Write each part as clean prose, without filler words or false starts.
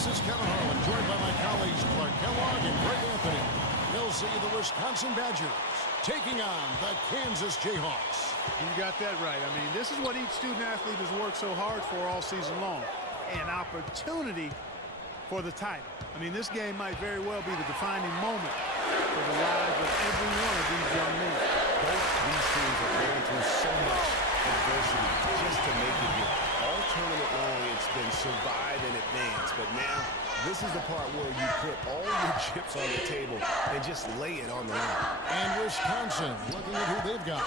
This is Kevin Harlan, joined by my colleagues Clark Kellogg and Greg Anthony. We'll see the Wisconsin Badgers taking on the Kansas Jayhawks. You got that right. I mean, this is what each student athlete has worked so hard for all season long. An opportunity for the title. I mean, this game might very well be the defining moment for the lives of every one of these young men. Both these teams are going through so much adversity just to make it here. All tournament long, it's been survive and advance. But now, this is the part where you put all your chips on the table and just lay it on the line. And Wisconsin, looking at who they've got.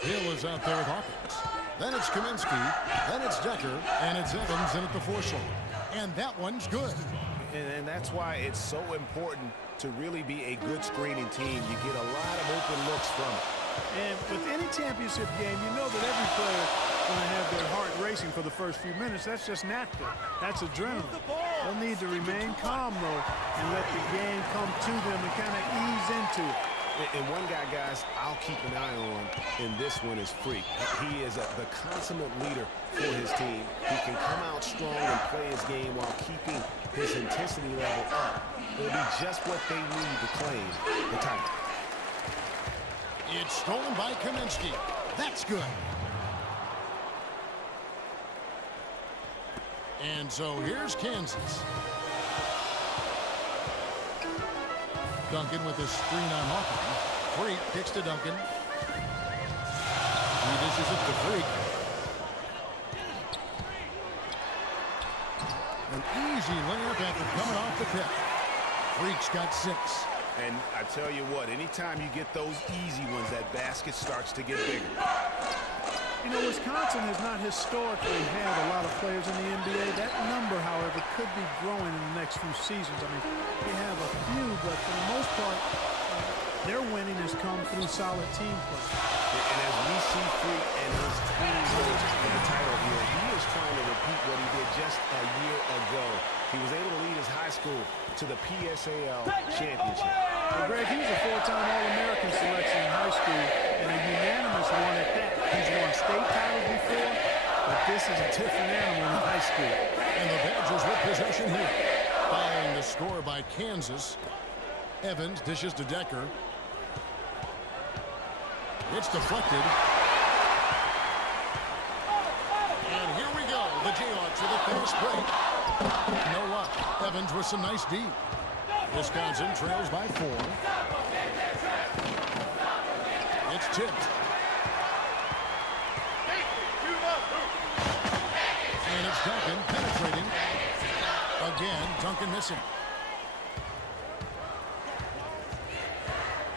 Hill is out there with Hawkins. Then it's Kaminsky. Then it's Decker. And it's Evans in at the 4 slot. And that one's good. And that's why it's so important to really be a good screening team. You get a lot of open looks from it. And with any championship game, you know that every player is going to have their heart racing for the first few minutes. That's just natural. That's adrenaline. They'll need to remain calm, though, and let the game come to them and kind of ease into it. And one guy, guys, I'll keep an eye on in this one is Freak. He is the consummate leader for his team. He can come out strong and play his game while keeping his intensity level up. It'll be just what they need to claim the title. It's stolen by Kaminsky. That's good. And so here's Kansas. Duncan with a screen on Hawkins. Freak kicks to Duncan. He dishes it to Freak. An easy layup after coming off the pit. Freak's got 6. And I tell you what, anytime you get those easy ones, that basket starts to get bigger. You know, Wisconsin has not historically had a lot of players in the NBA. That number, however, could be growing in the next few seasons. I mean, they have a few, but for the most part, their winning has come through solid team play. And as we see Freak and his team go for the title here, he is trying to repeat what he did just a year ago. He was able to lead his high school to the PSAL championship. Well, Greg, he was a 4-time All-American selection in high school and a unanimous one at that. He's won state titles before, but this is a different animal in high school. And the Badgers with possession here. Following the score by Kansas. Evans dishes to Decker. It's deflected. And here we go. The Jayhawks with a fast break. No luck. Evans with some nice D. Wisconsin trails by 4. It's tipped. And it's Duncan penetrating. Again, Duncan missing.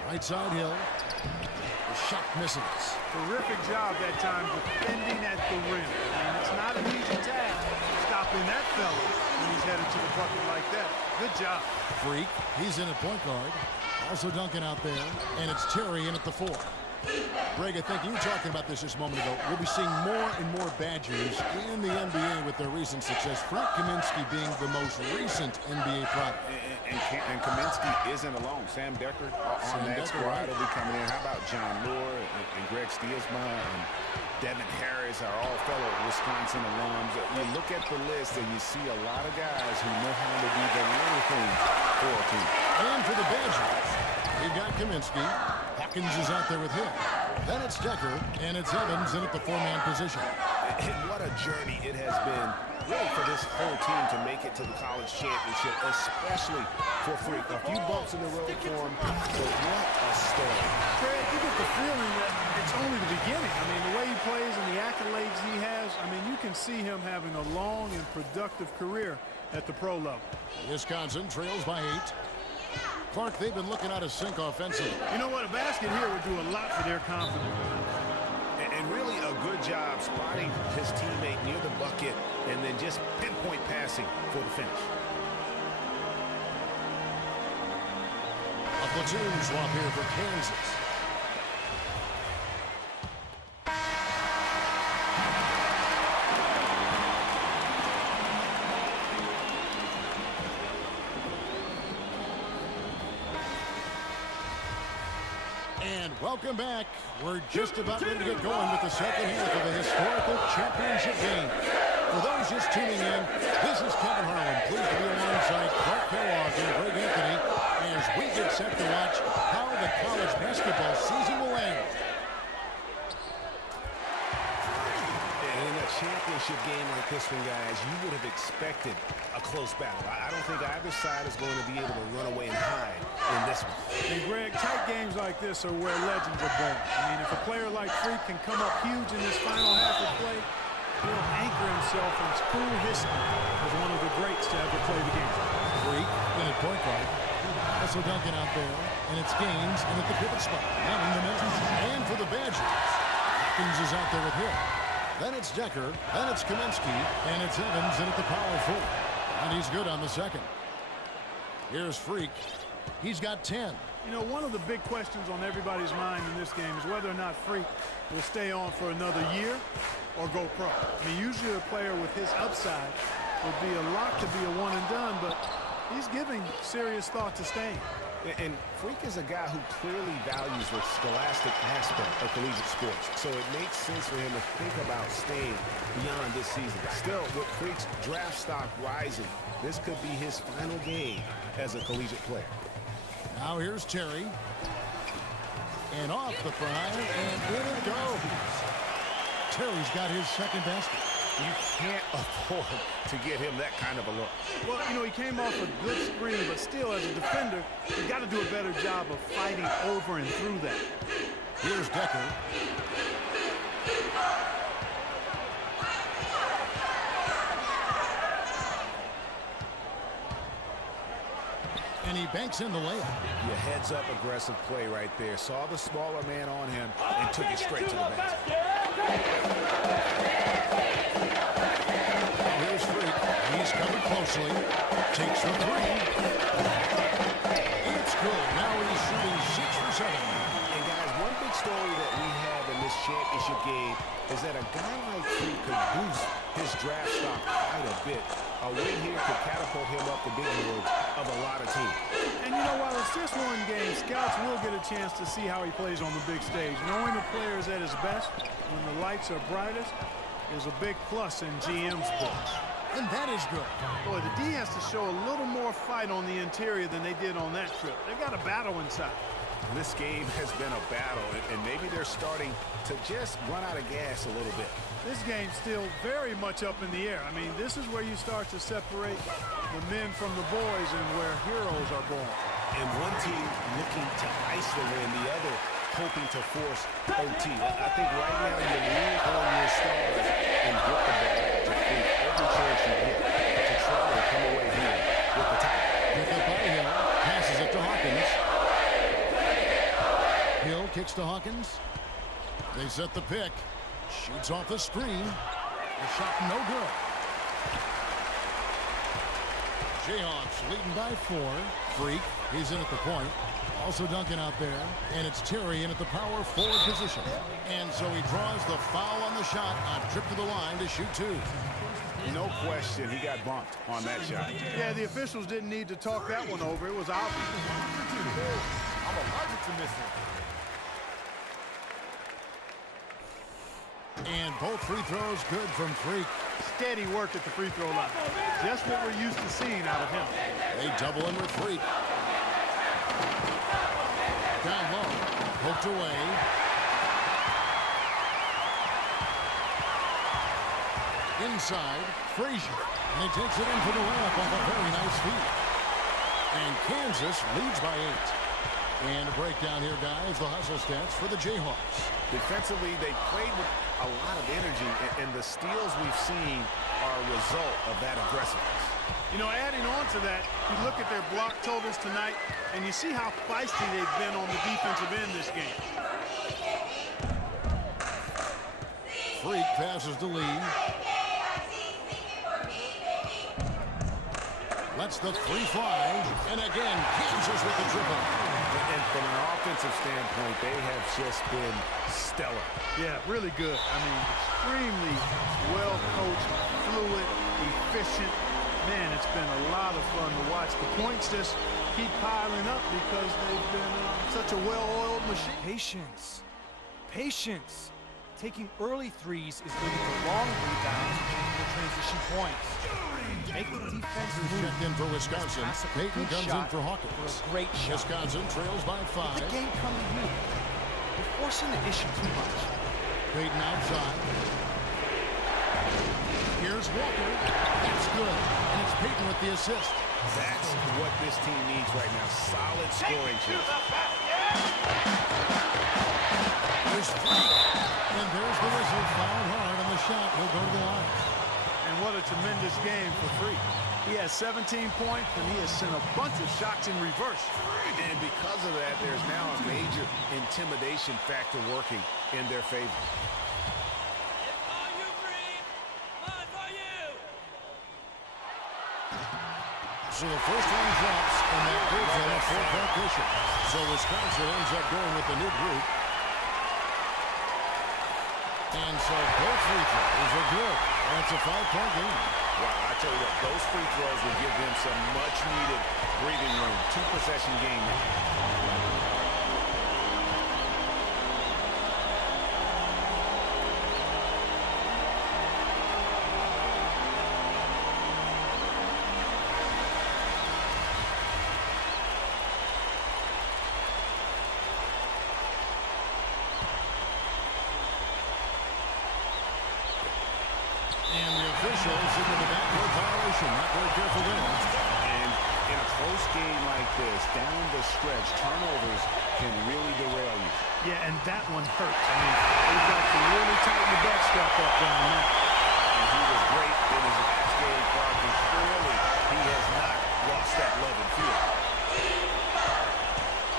Right side Hill. The shot misses. Terrific job that time defending at the rim. And it's not an easy task stopping that fella when he's headed to the bucket like that. Good job. Freak, he's in at point guard. Also Duncan out there. And it's Terry in at the 4. Greg, I think you were talking about this just a moment ago. We'll be seeing more and more Badgers in the NBA with their recent success. Frank Kaminsky being the most recent NBA product. And Kaminsky isn't alone. Sam Decker on the next squad will be coming in. How about John Moore and Greg Stiesma and Devin Harris are all fellow Wisconsin alums. You look at the list and you see a lot of guys who know how to do the little things for a team. And for the Badgers, we've got Kaminsky. Hawkins is out there with him. Then it's Decker, and it's Evans in at the 4-man position. And what a journey it has been, really, for this whole team to make it to the college championship, especially for Freak. A few bumps in the road for him, but what a story. Greg, you get the feeling that it's only the beginning. I mean, the way he plays and the accolades he has, I mean, you can see him having a long and productive career at the pro level. Wisconsin trails by 8. Clark, they've been looking out of sync offensively. You know what? A basket here would do a lot for their confidence. And really a good job spotting his teammate near the bucket and then just pinpoint passing for the finish. A platoon swap here for Kansas. And welcome back. We're just about ready to get going with the second half of a historical championship game. For those just tuning in, this is Kevin Harlan. Pleased to be along this one, guys, you would have expected a close battle. I don't think either side is going to be able to run away and hide in this one. And Greg, tight games like this are where legends are born. I mean, if a player like Freak can come up huge in this final half of play, he'll anchor himself in school history as one of the greats to ever play the game. Freak in at point guard. Also dunking out there, and it's Gaines in at the pivot spot, running the middle. And for the Badgers, Hawkins is out there with him. Then it's Decker, then it's Kaminsky, and it's Evans in at the power forward. And he's good on the second. Here's Freak. He's got 10. You know, one of the big questions on everybody's mind in this game is whether or not Freak will stay on for another year or go pro. I mean, usually a player with his upside would be a lock to be a one and done, but he's giving serious thought to staying. And Freak is a guy who clearly values the scholastic aspect of collegiate sports, so it makes sense for him to think about staying beyond this season. Still, with Freak's draft stock rising, this could be his final game as a collegiate player. Now here's Terry. And off the front, and in it goes. Terry's got his second basket. You can't afford to get him that kind of a look. Well, you know, he came off a good screen, but still, as a defender, you've got to do a better job of fighting over and through that. Here's Decker. And he banks in the layup. Your heads-up aggressive play right there. Saw the smaller man on him and took it straight to the basket. Here's Freak. He's covered closely. Takes the three. It's good. Now he's shooting 6 for 7. And guys, one big story that we have in this championship game is that a guy like Freak could boost his draft stock quite a bit. A win here could catapult him up the big board of a lot of teams. And you know, while it's just one game, scouts will get a chance to see how he plays on the big stage. Knowing the player is at his best when the lights are brightest is a big plus in GM's books. And that is good. Boy, the D has to show a little more fight on the interior than they did on that trip. They've got a battle inside. This game has been a battle, and maybe they're starting to just run out of gas a little bit. This game's still very much up in the air. I mean, this is where you start to separate the men from the boys and where heroes are born. And one team looking to ice the win, the other hoping to force OT. I think right now you lean on your stars and get the ball to Freak every chance you get to try and come away here with the title. Pick up by Hill. Passes it to Hawkins. Hill kicks to Hawkins. They set the pick. Shoots off the screen. The shot no good. Jayhawks leading by 4. Freak, he's in at the point. Also dunking out there. And it's Terry in at the power forward position. And so he draws the foul on the shot on trip to the line to shoot 2. No question, he got bumped on that shot. Yeah, the officials didn't need to talk that one over. It was obvious. I'm allergic to missing. And both free throws good from Freak. Steady work at the free throw line. Just what we're used to seeing out of him. They double him with Freak. Down low. Poked away. Inside. Frazier. And he takes it in for the layup off a very nice feed. And Kansas leads by 8. And a breakdown here, guys. The hustle stats for the Jayhawks. Defensively, they played with a lot of energy, and the steals we've seen are a result of that aggressiveness. You know, adding on to that, you look at their block totals tonight, and you see how feisty they've been on the defensive end this game. Freak passes to Lee. Lets the 3 fly. And again, Kansas with the triple. And from an offensive standpoint, they have just been stellar. Yeah, really good. I mean, extremely well-coached, fluid, efficient. Man, it's been a lot of fun to watch. The points just keep piling up because they've been such a well-oiled machine. Patience. Patience. Taking early threes is leading to long rebounds and transition points. Make the defense move. Checked in for Wisconsin. Peyton comes in for Hawkins. For a great shot. Wisconsin trails by 5. Let the game come to you. You're forcing the issue too much. Peyton outside. Here's Walker. That's good. And it's Peyton with the assist. That's what this team needs right now. Solid scoring chance. There's Freak. And there's the whistle. Fouled hard on the shot. He'll go to the line. And what a tremendous game for Freak. He has 17 points, and he has sent a bunch of shots in reverse. And because of that, there's now a major intimidation factor working in their favor. So the first one drops, and that gives them a 4-point cushion. So Wisconsin ends up going with the new group. And so both free throws are good. That's a 5-point game. Wow, I tell you what, those free throws will give them some much-needed breathing room. 2-possession game now. And the officials into the backcourt violation. Not very careful there. And in a close game like this, down the stretch, turnovers can really derail you. Yeah, and that one hurts. I mean, they've got to really tighten the backstrap up down there. And he was great in his last game, Clark, and clearly he has not lost that love and feel.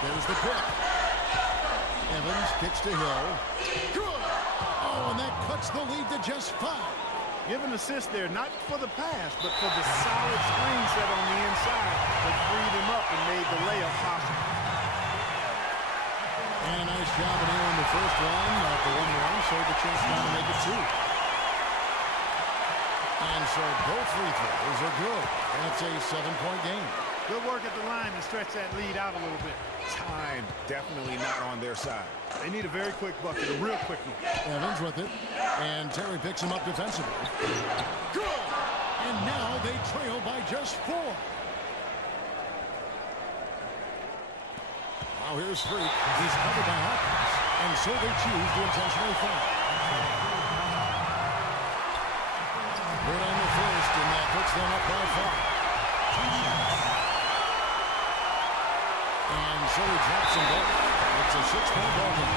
There's the pick. Evans kicks to Hill. Good! Oh, and that cuts the lead to just 5. Give an assist there, not for the pass, but for the solid screen set on the inside that freed him up and made the layup possible. And a nice job in here in the first one. The 1-1, so the chance now to make it 2. And so both free throws are good. And it's a 7-point game. Good work at the line to stretch that lead out a little bit. Time definitely not on their side. They need a very quick bucket, a real quick one. Evans with it. And Terry picks him up defensively. Good! And now they trail by just 4. Now here's Freak. He's covered by Hawkins. And so they choose to intentionally foul. Good on the first, and that puts them up by 5. And so he drops them both. It's a 6-point ball game.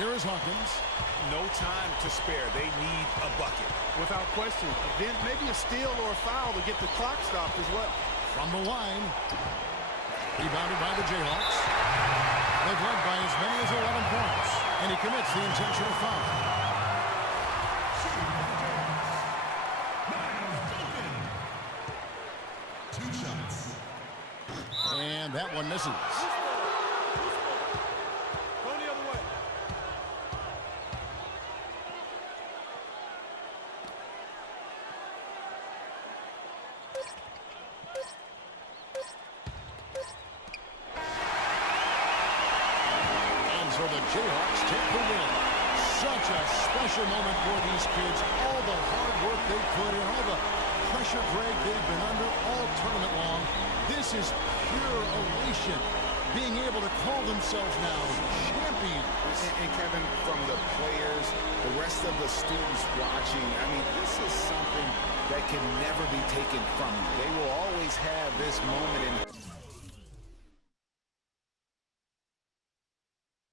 Here is Hawkins. No time to spare. They need a bucket. Without question. Then maybe a steal or a foul to get the clock stopped as well. From the line. Rebounded by the Jayhawks. They've led by as many as 11 points. And he commits the intentional foul. And that one misses. Go the other way. And so the Jayhawks take the win. Such a special moment for these kids. All the hard work they put in, all the pressure, Greg, they've been under all tournament long. This is pure elation. Being able to call themselves now champions. And Kevin, from the players, the rest of the students watching, I mean, this is something that can never be taken from you. They will always have this moment in